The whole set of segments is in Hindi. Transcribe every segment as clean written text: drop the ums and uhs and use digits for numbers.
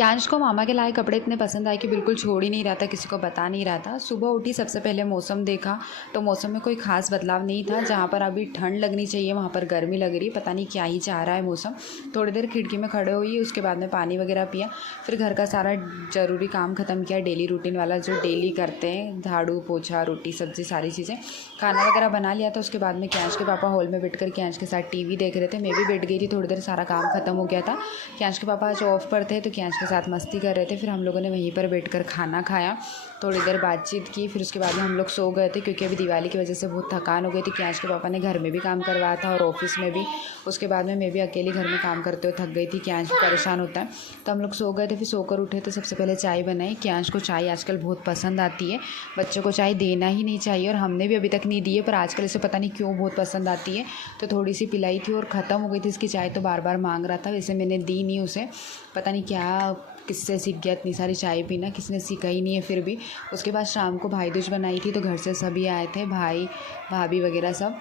कैंश को मामा के लाए कपड़े इतने पसंद आए कि बिल्कुल छोड़ ही नहीं रहा था, किसी को बता नहीं रहा था। सुबह उठी, सबसे पहले मौसम देखा तो मौसम में कोई ख़ास बदलाव नहीं था। जहाँ पर अभी ठंड लगनी चाहिए वहाँ पर गर्मी लग रही, पता नहीं क्या ही चाह रहा है मौसम। थोड़ी देर खिड़की में खड़े हुई, उसके बाद में पानी वगैरह पिया, फिर घर का सारा ज़रूरी काम ख़त्म किया, डेली रूटीन वाला जो डेली करते हैं, झाड़ू पोछा रोटी सब्ज़ी सारी चीज़ें, खाना वगैरह बना लिया। तो उसके बाद में कैंश के पापा हॉल में बैठ कर कैंश के साथ टीवी देख रहे थे। मैं भी बैठ गई थी, थोड़ी देर सारा काम ख़त्म हो गया था। कैंश के पापा आज ऑफ पर थे तो कैंश के साथ मस्ती कर रहे थे। फिर हम लोगों ने वहीं पर बैठकर खाना खाया, थोड़ी देर बातचीत की, फिर उसके बाद में हम लोग सो गए थे क्योंकि अभी दिवाली की वजह से बहुत थकान हो गई थी। कैंश के पापा ने घर में भी काम करवाया था और ऑफिस में भी। उसके बाद में मैं भी अकेली घर में काम करते हुए थक गई थी, कैंश भी परेशान होता है। तो हम लोग सो गए थे। फिर सोकर उठे तो सबसे पहले चाय बनाई। कैंश को चाय आजकल बहुत पसंद आती है, बच्चों को चाय देना ही नहीं चाहिए और हमने भी अभी तक नहीं दी है, पर आजकल इसे पता नहीं क्यों बहुत पसंद आती है। तो थोड़ी सी पिलाई थी और ख़त्म हो गई थी इसकी चाय, तो बार बार मांग रहा था। वैसे मैंने दी नहीं उसे, पता नहीं क्या किससे सीख गया इतनी सारी चाय पीना, किसी ने सीखा ही नहीं है फिर भी। उसके बाद शाम को भाई दूज बनाई थी तो घर से सभी आए थे, भाई भाभी वगैरह सब,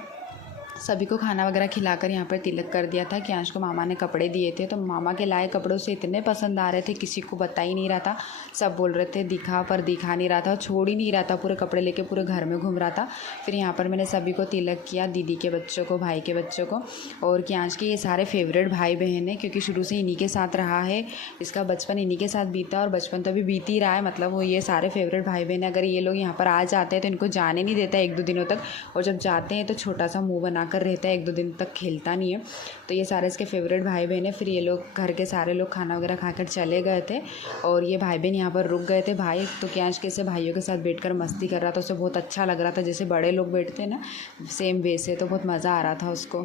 सभी को खाना वगैरह खिलाकर यहाँ पर तिलक कर दिया था। कैंश को मामा ने कपड़े दिए थे, तो मामा के लाए कपड़ों से इतने पसंद आ रहे थे, किसी को बता ही नहीं रहा था। सब बोल रहे थे दिखा, पर दिखा नहीं रहा था, छोड़ ही नहीं रहा था, पूरे कपड़े लेके पूरे घर में घूम रहा था। फिर यहाँ पर मैंने सभी को तिलक किया, दीदी के बच्चों को, भाई के बच्चों को। और कैंश के ये सारे फेवरेट भाई बहन हैं क्योंकि शुरू से इन्हीं के साथ रहा है, इसका बचपन इन्हीं के साथ बीता और बचपन तो अभी बीत ही रहा है। मतलब वो ये सारे फेवरेट भाई बहन हैं। अगर ये लोग यहाँ पर आ जाते हैं तो इनको जाने नहीं देता 1-2 दिनों तक, और जब जाते हैं तो छोटा सा मुँह बना कर रहता है, 1-2 दिन तक खेलता नहीं है। तो ये सारे इसके फेवरेट भाई बहन है। फिर ये लोग घर के सारे लोग खाना वगैरह खाकर चले गए थे और ये भाई बहन यहाँ पर रुक गए थे। भाई तो कैंश कैसे भाइयों के साथ बैठकर मस्ती कर रहा था, उसे बहुत अच्छा लग रहा था, जैसे बड़े लोग बैठते हैं ना सेम वैसे, तो बहुत मज़ा आ रहा था उसको।